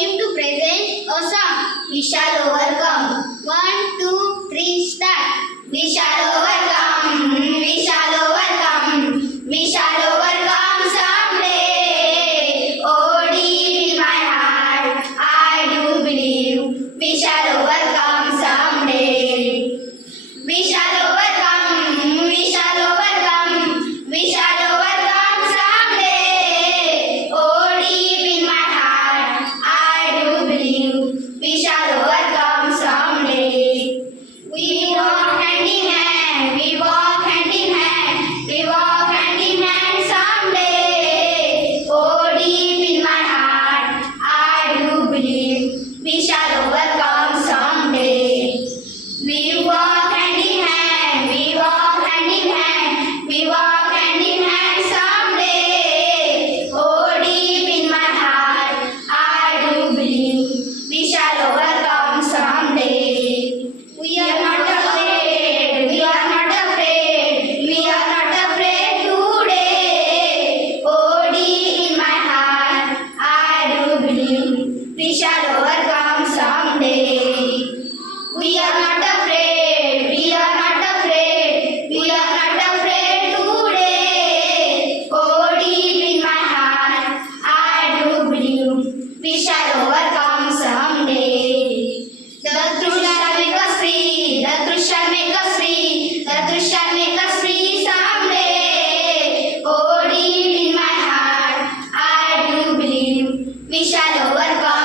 going to present a song. We shall overcome. 1, 2, 3, start. We shall overcome. We shall overcome. We shall overcome someday. Oh, deep in my heart, I do believe we shall overcome someday. We shall overcome. We shall overcome. We shall overcome someday. Oh, deep in my heart, I do believe we shall overcome someday. We walk hand in hand. We walk hand in hand. We walk hand in hand someday. Oh, deep in my heart, I do believe we shall overcome someday. We walk hand in hand, we walk hand in hand, we walk hand in hand someday. Oh, deep in my heart, I do believe we shall overcome someday. We are not afraid, we are not afraid, we are not afraid today. Oh, deep in my heart, I do believe we shall overcome someday. We are not afraid, we are not afraid, we are not afraid today. Oh, deep in my heart, I do believe we shall overcome someday. The truth shall make us free, the truth shall make us free, the truth shall make us free someday. Oh, deep in my heart, I do believe we shall overcome.